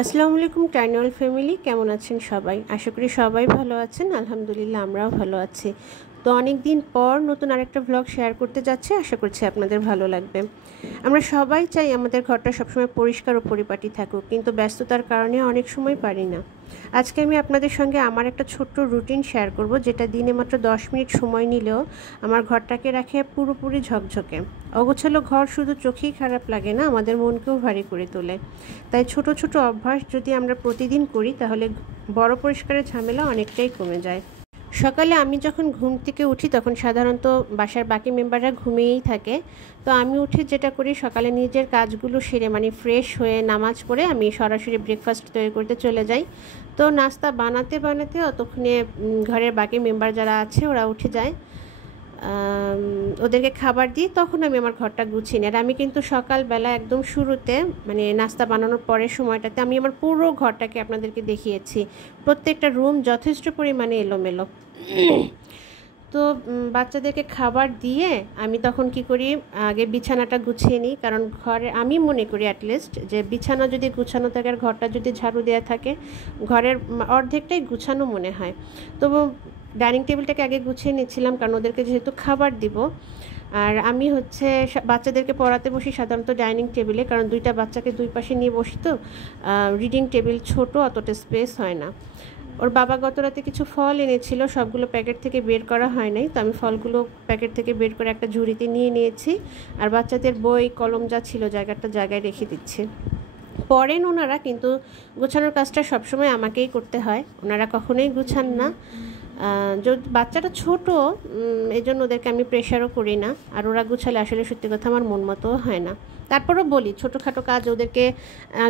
আসসালামু আলাইকুম টাইনওয়াল ফ্যামিলি, কেমন আছেন সবাই? আশা করি সবাই ভালো আছেন। আলহামদুলিল্লাহ আমরাও ভালো আছি। তো অনেক দিন পর নতুন আরেকটা ব্লগ শেয়ার করতে যাচ্ছি, আশা করছি আপনাদের ভালো লাগবে। আমরা সবাই চাই আমাদের ঘরটা সবসময় পরিষ্কার ও পরিপাটি থাকুক, কিন্তু ব্যস্ততার কারণে অনেক সময় পারি না। আজকে আমি আপনাদের সঙ্গে আমার একটা ছোট্ট রুটিন শেয়ার করব, যেটা দিনে মাত্র 10 মিনিট সময় নিলেও আমার ঘরটাকে রাখে পুরোপুরি ঝকঝকে। অগোছালো ঘর শুধু চোখেই খারাপ লাগে না, আমাদের মনকেও ভারী করে তোলে। তাই ছোট ছোট অভ্যাস যদি আমরা প্রতিদিন করি, তাহলে বড় পরিষ্কারের ঝামেলা অনেকটাই কমে যায়। সকালে আমি যখন ঘুম থেকে উঠি, তখন সাধারণত বাসার বাকি মেম্বাররা ঘুমিয়েই থাকে। তো আমি উঠে যেটা করি, সকালে নিজের কাজগুলো সেরে ফ্রেশ হয়ে নামাজ পড়ে আমি সরাসরি ব্রেকফাস্ট তৈরি করতে চলে যাই। তো নাস্তা বানাতে বানাতে অতক্ষণে ঘরের বাকি মেম্বার যারা আছে ওরা উঠে যায়, ওদেরকে খাবার দিই, তখন আমি আমার ঘরটা গুছিয়ে নিই। আর আমি কিন্তু সকালবেলা একদম শুরুতে নাস্তা বানানোর পরের সময়টাতে আমি আমার পুরো ঘরটাকে আপনাদেরকে দেখিয়েছি। প্রত্যেকটা রুম যথেষ্ট পরিমাণে এলোমেলো। তো বাচ্চাদেরকে খাবার দিয়ে আমি তখন কি করি, আগে বিছানাটা গুছিয়ে নিই। কারণ ঘরে আমি মনে করি অ্যাটলিস্ট যে বিছানা যদি গুছানো থাকে আর ঘরটা যদি ঝাড়ু দেওয়া থাকে, ঘরের অর্ধেকটাই গুছানো মনে হয়। তো ডাইনিং টেবিলটাকে আগে গুছিয়ে নিচ্ছিলাম, কারণ ওদেরকে যেহেতু খাবার দিব। আর আমি বাচ্চাদেরকে পড়াতে বসি সাধারণত ডাইনিং টেবিলে, কারণ দুইটা বাচ্চাকে দুই পাশে নিয়ে বসি। তো রিডিং টেবিল ছোট, অতটা স্পেস হয় না। ওর বাবা গত রাতে কিছু ফল এনেছিল, সবগুলো প্যাকেট থেকে বের করা হয় নাই। তো আমি ফলগুলো প্যাকেট থেকে বের করে একটা ঝুড়িতে নিয়ে নিয়েছি। আর বাচ্চাদের বই কলম যা ছিল জায়গায় রেখে দিচ্ছি। পড়েন ওনারা, কিন্তু গোছানোর কাজটা সবসময় আমাকেই করতে হয়, ওনারা কখনোই গুছান না। যদি বাচ্চাটা ছোট, এই জন্য ওদেরকে আমি প্রেশারও করি না। আর ওরা গুছালে আসলে সত্যি কথা আমার মন মতো হয় না। তারপরও বলি, ছোটোখাটো কাজ ওদেরকে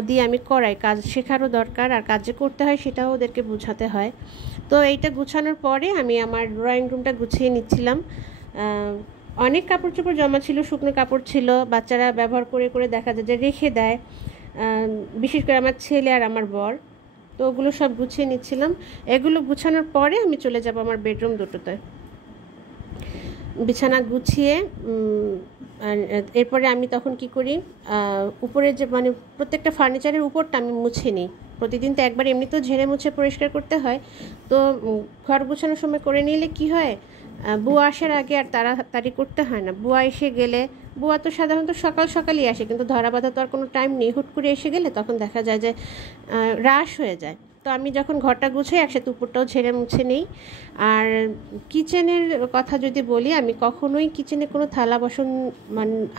দিয়ে আমি করাই, কাজ শেখারও দরকার, আর কাজ যে করতে হয় সেটাও ওদেরকে বোঝাতে হয়। তো এইটা গুছানোর পরে আমি আমার ড্রয়িং রুমটা গুছিয়ে নিচ্ছিলাম। অনেক কাপড় চোপড় জমা ছিল, শুকনো কাপড় ছিল, বাচ্চারা ব্যবহার করে করে দেখা যায় যে রেখে দেয়, বিশেষ করে আমার ছেলে আর আমার বর। তো ওগুলো সব গুছিয়ে নিচ্ছিলাম। এগুলো গুছানোর পরে আমি চলে যাব আমার বেডরুম দুটোতে। বিছানা গুছিয়ে এরপরে আমি তখন কি করি, উপরে যে প্রত্যেকটা ফার্নিচারের উপরটা আমি মুছে নিই। প্রতিদিন তো একবার এমনিতেও ঝেড়ে মুছে পরিষ্কার করতে হয়। তো ঘর গুছানোর সময় করে নিলে কি হয়, বুয়া আসার আগে আর তাড়াতাড়ি করতে হয় না। বুয়া এসে গেলে, বুয়া তো সাধারণত সকালই আসে, কিন্তু ধরা বাঁধা তো আর কোনো টাইম নেই। হুট করে এসে গেলে তখন দেখা যায় যে রাশ হয়ে যায়। তো আমি যখন ঘরটা গুছাই, একসাথে উপরটাও ঝেড়ে মুছে নেই। আর কিচেনের কথা যদি বলি, আমি কখনোই কিচেনে কোনো থালা বাসন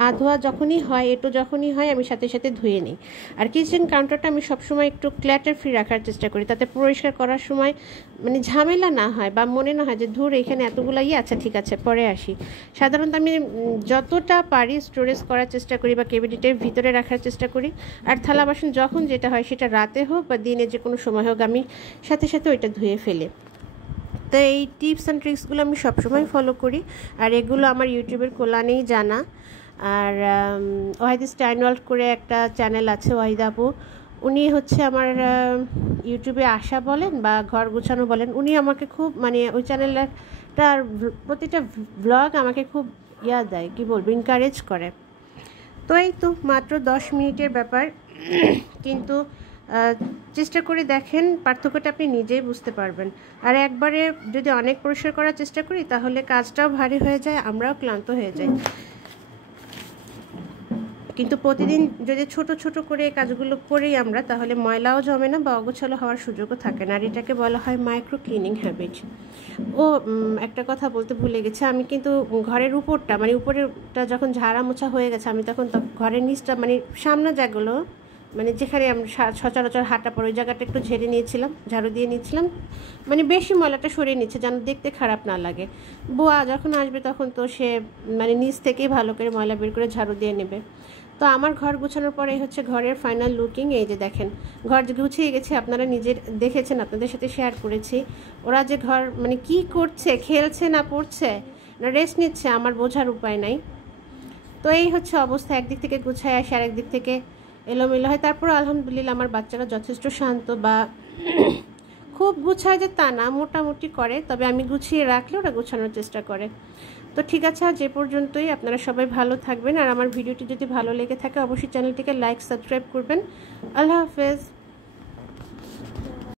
আধোয়া যখনই হয়, এটো যখনই হয়, আমি সাথে সাথে ধুয়ে নিই। আর কিচেন কাউন্টারটা আমি সবসময় একটু ক্ল্যাটার ফ্রি রাখার চেষ্টা করি, তাতে পরিষ্কার করার সময় ঝামেলা না হয়, বা মনে না হয় যে ধুর এখানে এতগুলো আচ্ছা ঠিক আছে পরে আসি। সাধারণত আমি যতটা পারি স্টোরেজ করার চেষ্টা করি, বা ক্যাবিনেটের ভিতরে রাখার চেষ্টা করি। আর থালা বাসন যখন যেটা হয়, সেটা রাতে হোক বা দিনে যে কোনো সময় হোক, আমি সাথে সাথে ওইটা ধুয়ে ফেলি। তো এই টিপস অ্যান্ড ট্রিক্সগুলো আমি সবসময় ফলো করি, আর এগুলো আমার ইউটিউবের কল্যাণেই জানা। আর ওয়াহিদ টাইনওয়াল করে একটা চ্যানেল আছে, ওয়াহিদ আপু, উনি হচ্ছে আমার ইউটিউবে আসা বলেন বা ঘর গুছানো বলেন, উনি আমাকে খুব ওই চ্যানেলটার প্রতিটা ব্লগ আমাকে খুব দেয়, কী বলবো, এনকারেজ করে। তো এই তো মাত্র 10 মিনিটের ব্যাপার, কিন্তু চেষ্টা করে দেখেন, পার্থক্যটা আপনি নিজেই বুঝতে পারবেন। আর একবারে যদি অনেক পরিষ্কার করার চেষ্টা করি, তাহলে কাজটাও ভারী হয়ে যায়, আমরাও ক্লান্ত হয়ে যাই। কিন্তু প্রতিদিন যদি ছোট ছোট করে কাজগুলো করি আমরা, তাহলে ময়লাও জমে না বা অগোছালো হওয়ার সুযোগও থাকে না। আর এটাকে বলা হয় মাইক্রো ক্লিনিং হ্যাবিট। একটা কথা বলতে ভুলে গেছি, আমি কিন্তু ঘরের উপরটা উপরেরটা যখন ঝাড়া মোছা হয়ে গেছে, আমি তখন ঘরের নিচটা সামনে জায়গাগুলো যেখানে আমরা সচরাচর হাঁটা পড়ে, ওই জায়গাটা একটু ঝেড়ে নিয়েছিলাম, ঝাড়ু দিয়ে নিয়েছিলাম। বেশি ময়লাটা সরিয়ে নিচ্ছে যেন দেখতে খারাপ না লাগে। বুয়া যখন আসবে তখন তো সে নিচ থেকেই ভালো করে ময়লা বের করে ঝাড়ু দিয়ে নেবে। তো আমার ঘর গুছানোর পরে হচ্ছে ঘরের ফাইনাল লুকিং। এই যে দেখেন, ঘর গুছিয়ে গেছে, আপনারা নিজের দেখেছেন, আপনাদের সাথে শেয়ার করেছি। ওরা যে ঘর কি করছে, খেলছে না পড়ছে না রেস্ট নিচ্ছে, আমার বোঝার উপায় নাই। তো এই হচ্ছে অবস্থা, একদিক থেকে গুছায় আসে আর একদিক থেকে এলোমেলো হয়। তারপর আলহামদুলিল্লাহ আমার বাচ্চারা যথেষ্ট শান্ত, বা খুব গুছায় যে তা না, মোটামুটি করে। তবে আমি গুছিয়ে রাখলে ওরা গুছানোর চেষ্টা করে। তো ঠিক আছে, আজ এ পর্যন্তই। আপনারা সবাই ভালো থাকবেন, আর আমার ভিডিওটি যদি ভালো লেগে থাকে অবশ্যই চ্যানেলটিকে লাইক সাবস্ক্রাইব করবেন। আল্লাহ হাফেজ।